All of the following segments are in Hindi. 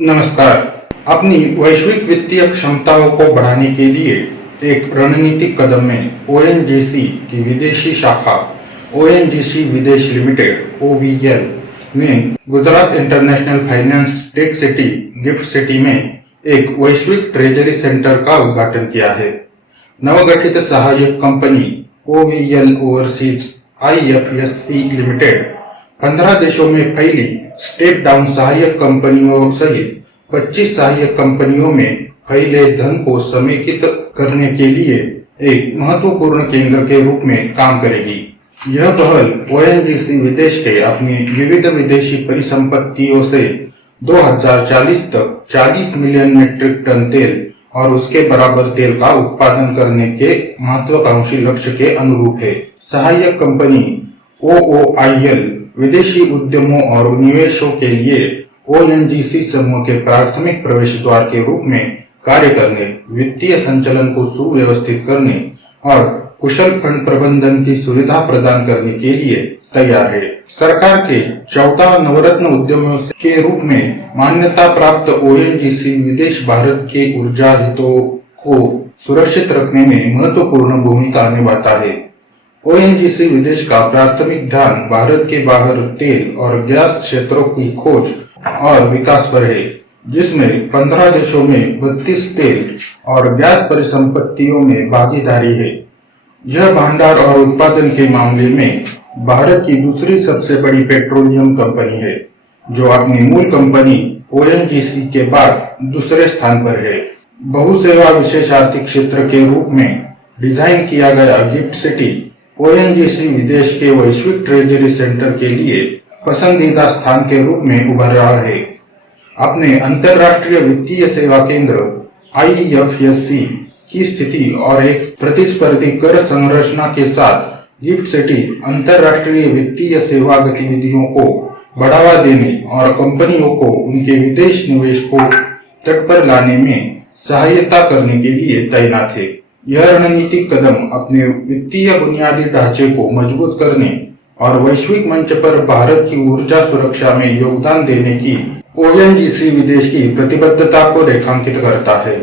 नमस्कार। अपनी वैश्विक वित्तीय क्षमताओं को बढ़ाने के लिए एक रणनीतिक कदम में ओएनजीसी की विदेशी शाखा ओएनजीसी विदेश लिमिटेड (ओवीएल) ने Gujarat international finance tech city gift city में एक वैश्विक ट्रेजरी सेंटर का उद्घाटन किया है। नवगठित सहायक company OVL overseas (IFSC) limited 15 देशों में फैली स्टेप डाउन सहायक कंपनियों सहित 25 सहायक कंपनियों में फैले धन को समेकित करने के लिए एक महत्वपूर्ण केंद्र के रूप में काम करेगी। यह पहल ओएनजीसी विदेश के अपनी विविध विदेशी परिसंपत्तियों से 2040 तक 40 मिलियन मीट्रिक टन तेल और उसके बराबर तेल का उत्पादन करने के महत्वाकांक्षी लक्ष्य के अनुरूप है। सहायक कंपनी ओओआईएल विदेशी उद्यमों और निवेशों के लिए ओएनजीसी समूह के प्राथमिक प्रवेश द्वार के रूप में कार्य करने, वित्तीय संचालन को सुव्यवस्थित करने और कुशल फंड प्रबंधन की सुविधा प्रदान करने के लिए तैयार है। सरकार के 14 नवरत्न उद्यमों के रूप में मान्यता प्राप्त ओएनजीसी विदेश भारत के ऊर्जा हितों को सुरक्षित रखने में महत्वपूर्ण भूमिका निभाता है। ओएनजीसी विदेश का प्राथमिक ध्यान भारत के बाहर तेल और गैस क्षेत्रों की खोज और विकास पर है, जिसमें 15 देशों में 32 तेल और गैस परिसंपत्तियों में भागीदारी है। यह भंडार और उत्पादन के मामले में भारत की दूसरी सबसे बड़ी पेट्रोलियम कंपनी है, जो अपनी मूल कंपनी ओएनजीसी के बाद दूसरे स्थान पर है। बहुसेवा विशेष आर्थिक क्षेत्र के रूप में डिजाइन किया गया गिफ्ट सिटी ओएनजीसी विदेश के वैश्विक ट्रेजरी सेंटर के लिए पसंदीदा स्थान के रूप में उभर रहा है। अपने अंतरराष्ट्रीय वित्तीय सेवा केंद्र आईएफएससी की स्थिति और एक प्रतिस्पर्धी कर संरचना के साथ गिफ्ट सिटी अंतरराष्ट्रीय वित्तीय सेवा गतिविधियों को बढ़ावा देने और कंपनियों को उनके विदेश निवेश को तट पर लाने में सहायता करने के लिए तैनात है। यह रणनीतिक कदम अपने वित्तीय बुनियादी ढांचे को मजबूत करने और वैश्विक मंच पर भारत की ऊर्जा सुरक्षा में योगदान देने की ओएनजीसी विदेश की प्रतिबद्धता को रेखांकित करता है।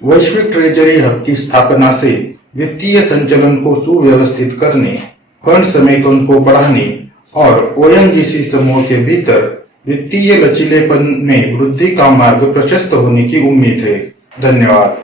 वैश्विक ट्रेजरी हब की स्थापना से वित्तीय संचालन को सुव्यवस्थित करने, फंड समेकन को बढ़ाने और ओएनजीसी समूह के भीतर वित्तीय लचीलेपन में वृद्धि का मार्ग प्रशस्त होने की उम्मीद है। धन्यवाद।